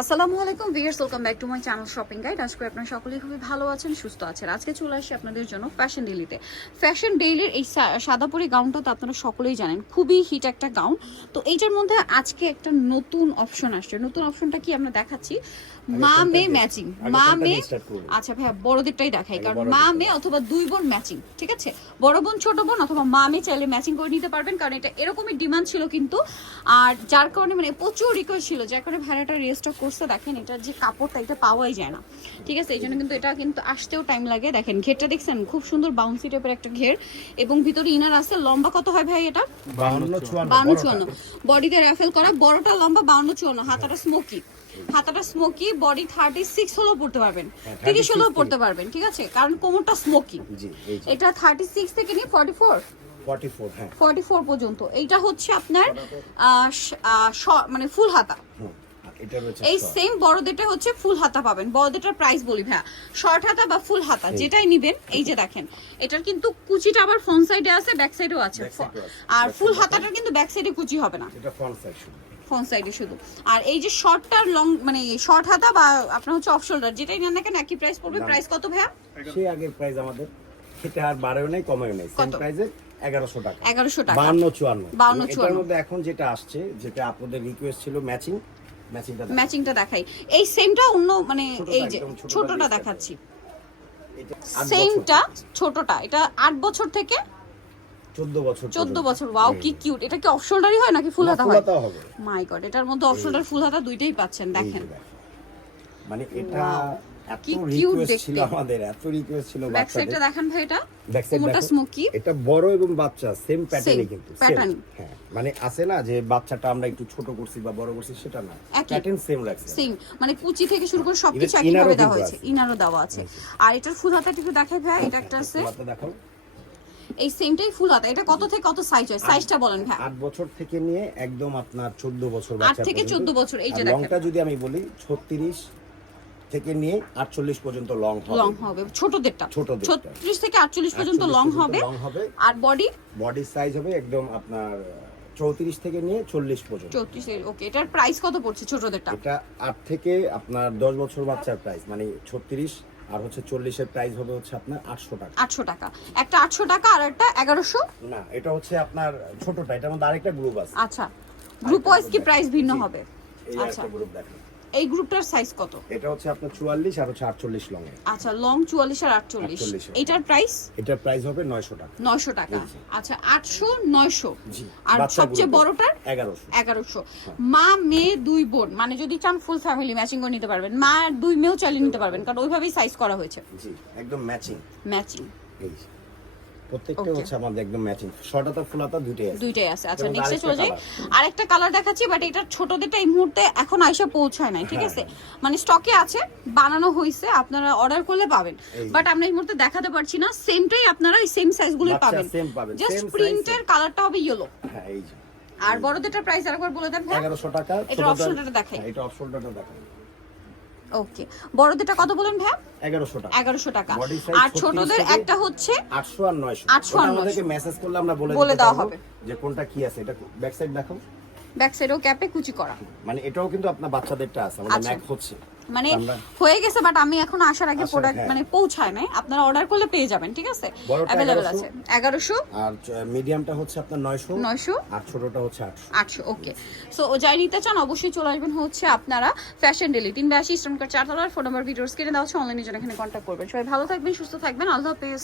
আসসালামু আলাইকুম viewers welcome back to my channel shopping guide. আজকে আপনারা সকলেই খুবই ভালো আছেন সুস্থ আছেন। আজকে চলে আসি আপনাদের জন্য ফ্যাশন ডেইলিতে ফ্যাশন ডেইলির এই সাদাপুরি গাউনটা তো আপনারা সকলেই জানেন খুবই হিট একটা গাউন। তো এইটার মধ্যে আজকে একটা নতুন অপশন আসছে। নতুন অপশনটা কি আমরা দেখাচ্ছি? মা মে ম্যাচিং মা মে? আচ্ছা ভাইয়া বড়দেরটাই দেখাই কারণ মা মে অথবা দুই বোন ম্যাচিং ঠিক আছে? বড় বোন ছোট বোন অথবা মা মে চাইলে ম্যাচিং করে নিতে পারবেন কারণ এটা এরকমই ডিমান্ড ছিল কিন্তু। আর যার কারণে মানে প্রচুর রিকোয়েস্ট ছিল যার কারণে ভাড়াটা রেস্টক করতে দেখেন এটার যে কাপড়টা এটা পাওয়াই যায় না। ঠিক আছে এই জন্য কিন্তু এটা কিন্তু আসতেও টাইম লাগে। দেখেন ঘেরটা দেখছেন? খুব সুন্দর বাউন্সি টাইপের একটা ঘের। এবং ভিতরে ইনার আছে লম্বা কত হয় ভাই এটা? বাউন্ন বড়টা। চুয়ান্ন। বডিতে র্যাফেল করা বড়টা লম্বা বাউন্ন চুয়ান্ন। হাতাটা স্মোকি হাতাটা স্মোকি বডি থার্টি সিক্স হলেও পড়তে পারবেন। হ্যাঁ, তিরিশ 36 হলেও পড়তে পারবেন ঠিক আছে? কারণ কোমরটা স্মোকি এটা থার্টি সিক্স থেকে নিয়ে ফর্টি ফোর 44 হ্যাঁ। ফর্টি ফোর পর্যন্ত। এইটা হচ্ছে আপনার মানে ফুল হাতা। এই সেম বড়দেরটা হচ্ছে ফুল হাতা পাবেন। বড়দেরটার প্রাইস বলি ভাইয়া। শর্ট হাতা বা ফুল হাতা যেটাই নিবেন এই যে দেখেন এটার কিন্তু কুচিটা আবার ফ্রন্ট সাইডে আছে ব্যাক সাইডেও আছে। আর ফুল হাতাটার কিন্তু ব্যাক সাইডে কুচি হবে না। এটা ফ্রন্ট সাইড ফ্রন্ট সাইডে শুধু। আর এই যে শর্টটার লং মানে শর্ট হাতা বা আপনার হচ্ছে অফ শোল্ডার যেটাই নেন না কেন একই প্রাইস পড়বে। প্রাইস কত ভাইয়া? সেই আগের প্রাইস আমাদের। সেটা আর বাড়েও নাই কমেও নাই। সেম প্রাইসে 1100 টাকা। এগারোশো টাকা। 52 54 52, এবং এটার মধ্যে এখন যেটা আসছে যেটা আপনাদের রিকোয়েস্ট ছিল ম্যাচিং ম্যাচিংটা দেখাই। এই সেমটা অন্য মানে এই যে ছোটটা দেখাচ্ছি। সেমটা ছোটটা। এটা আট বছর থেকে 14 বছর চোদ্দ বছর। ওয়াও কি কিউট এটা কি অফ শোল্ডারই হয় নাকি ফুল হাতা হয়? মাই গড এটার মধ্যে অফ শোল্ডার ফুল হাতা দুইটাই পাচ্ছেন দেখেন। মানে এটা Wow, এত কি cute দেখতে। আমাদের এত রিকোয়েস্ট ছিল ব্যাক সাইডটা দেখেন ভাই এটা। কোমরটা স্মোকি এটা বড় এবং বাচ্চা সেম প্যাটার্নই কিন্তু pattern। হ্যাঁ। মানে আছে না যে বাচ্চাটা আমরা একটু ছোট করছি বা বড় করছি সেটা না। প্যাটার্ন সেম রাখছে সেম মানে কুচি থেকে শুরু করে সবকিছু একই ভাবে দেওয়া হয়েছে। আছে। ইনারও দেওয়া আছে। আর এটার ফুল হাতা একটু দেখাই ভাই এটা একটা আছে। তোমারটা দেখো এই সেমটাই ফুল হাতা। এটা কত থেকে কত সাইজ হয়? সাইজটা বলেন ভাই। আট বছর থেকে নিয়ে একদম আপনার চোদ্দ বছর আট বাচ্চা থেকে পর্যন্ত। 14 বছর, এই যে দেখেন। লংটা যদি আমি বলি ছত্রিশ থেকে নিয়ে আটচল্লিশ পর্যন্ত লং হবে। লং হবে। ছোটদেরটা। ছোটদেরটা। ছত্রিশ থেকে আটচল্লিশ পর্যন্ত 48 লং হবে। লং হবে। আর বডি বডি সাইজ হবে একদম আপনার চৌত্রিশ থেকে নিয়ে চল্লিশ পর্যন্ত। চৌত্রিশ ওকে এটার প্রাইস কত পড়ছে ছোটদেরটা? এটা আট থেকে আপনার দশ বছর বাচ্চার প্রাইস মানে ছত্রিশ আর হচ্ছে চল্লিশের প্রাইস হবে হচ্ছে আপনার আটশো টাকা। আটশো টাকা। একটা আটশো টাকা আর একটা এগারোশো? না এটা হচ্ছে আপনার ছোটটা এটার মধ্যে আরেকটা গ্রুপ আছে। আচ্ছা গ্রুপ ওয়াইজ কি প্রাইস ভিন্ন হবে? আচ্ছা। গ্রুপ দেখেন। এই গ্রুপটার সাইজ কত? এটা হচ্ছে আপনার চুয়াল্লিশ আর হচ্ছে আটচল্লিশ লং এর। আচ্ছা লং চুয়াল্লিশ আর আটচল্লিশ। 48 এটার প্রাইস এটার প্রাইস হবে নয়শো টাকা। নয়শো টাকা। আচ্ছা আটশো নয়শো। জি আর সবচেয়ে বড়টার? এগারোশো। এগারোশো। মা মেয়ে দুই বোন। মানে যদি চান ফুল ফ্যামিলি ম্যাচিং করে নিতে পারবেন। মা আর দুই মেয়েও চালিয়ে নিতে পারবেন। কারণ ওইভাবেই সাইজ করা হয়েছে। জি একদম ম্যাচিং ম্যাচিং এই। প্রত্যেকটা হচ্ছে আমাদের একদম ম্যাচিং শর্টাতা ফুলাতা দুইটাই আছে। দুইটাই আছে। আচ্ছা নেক্সটে চলে যাই। আরেকটা কালার দেখাচ্ছি বাট এটার ছোটদেরটা এই মুহূর্তে এখন আইসা পৌঁছায় নাই ঠিক হ্যাঁ, আছে? মানে স্টকে আছে বানানো হয়েছে আপনারা অর্ডার করলে পাবেন। বাট আমরা এই মুহূর্তে দেখাতে পারছি না সেমটাই আপনারা এই সেম সাইজগুলোই বাচ্চা পাবেন। জাস্ট প্রিন্টের কালারটা হবে ইয়েলো হ্যাঁ এই আর বড়দেরটার প্রাইস আরেকবার বলে দেন হ্যাঁ? এগারোশো টাকা এটার ছোটটার- option-টা দেখাই। হ্যাঁ, এটা অপশনটা দেখাই। ওকে বড়দেরটা কত বলেন ভাই 1100 টাকা। এগারোশো টাকা। আর ছোটদের একটা হচ্ছে আটশো আর নয়শো। 800 আর 900 মেসেজ করলে আমরা বলে বলে দেওয়া হবে। যে কোনটা কি আছে। এটা ব্যাক সাইড দেখো ব্যাক সাইডেও ক্যাপে কুচি করা। মানে এটাও কিন্তু আপনার বাচ্চাদেরটা আছে আমাদের আচ্ছা। ম্যাক হচ্ছে। মানে হয়ে গেছে বাট আমি এখন আসার আগে প্রোডাক্ট হ্যাঁ। মানে পৌঁছায় নাই। আপনারা অর্ডার করলে পেয়ে যাবেন ঠিক আছে? বড়টা অ্যাভেলেবেল 1100 আর মিডিয়ামটা হচ্ছে আপনার নয়শো। নয়শো। আর ছোটটা হচ্ছে আটশো। আটশো ওকে সো যাই নিতে চান অবশ্যই চলে আসবেন হচ্ছে আপনারা ফ্যাশন ডেলি তিন ব্যাশি স্টোনকার চারতলার ফোন নাম্বার ভিডিওস কিনে হচ্ছে অনলাইনে জন্য এখানে কন্ট্যাক্ট করবেন। সবাই ভালো থাকবেন সুস্থ থাকবেন। আল্লাহ হাফেজ।